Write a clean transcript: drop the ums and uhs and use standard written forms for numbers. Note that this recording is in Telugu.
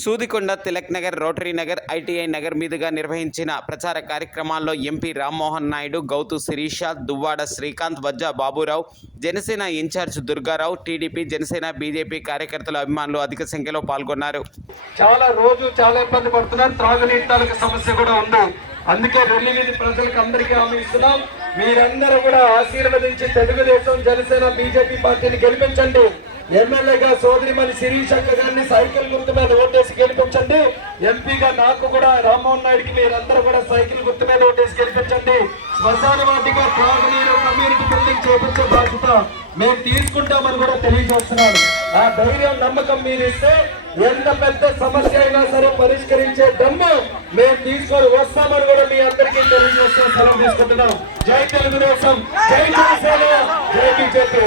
సూదికొండ, తిలక్ నగర్, రోటరీ నగర్, ఐటీఐ నగర్ మీదుగా నిర్వహించిన ప్రచార కార్యక్రమాల్లో MP Rammohan Naidu, Goutu Sirisha, Duvvada Srikanth, Vajja Baburao, Janasena in-charge Durgarao, TDP, Janasena, BJP కార్యకర్తలు, అభిమానులు అధిక సంఖ్యలో పాల్గొన్నారు. చాలా ఇబ్బంది పడుతున్నారు. త్రాగునీటి సమస్య కూడా ఉంది. అందుకే వెల్లివిధి ప్రజలకు అందరికీ హామీ ఇస్తున్నాం. మీరందరూ కూడా ఆశీర్వదించి తెలుగుదేశం, జనసేన, బీజేపీ పార్టీని గెలిపించండి. ఎమ్మెల్యేగా సోదరిమణి శిరీషక్క గారిని సైకిల్ గుర్తు మీద ఓటేసి గెలిపించండి. ఎంపీగా నాకు కూడా రామ్మోహన్ నాయుడుకి మీరందరూ కూడా సైకిల్ గుర్తు మీద ఓటేసి గెలిపించండి. శ్మశాన వాటిగా త్రాగునీరు, కమ్యూనిటీ బిల్డింగ్ చేపించే బాధ్యత మేము తీసుకుంటామని కూడా తెలియజేస్తున్నాను. ఆ ధైర్యం, నమ్మకం మీరు ఇస్తే ఎంత పెద్ద సమస్య అయినా సరే పరిష్కరించే దమ్ము మేము తీసుకొని వస్తామని కూడా మీ అందరికీ తెలియజేస్తూ సెలవు తీసుకుంటున్నాం. జై తెలుగుదేశం, జై జనసేన, జై బీజేపీ.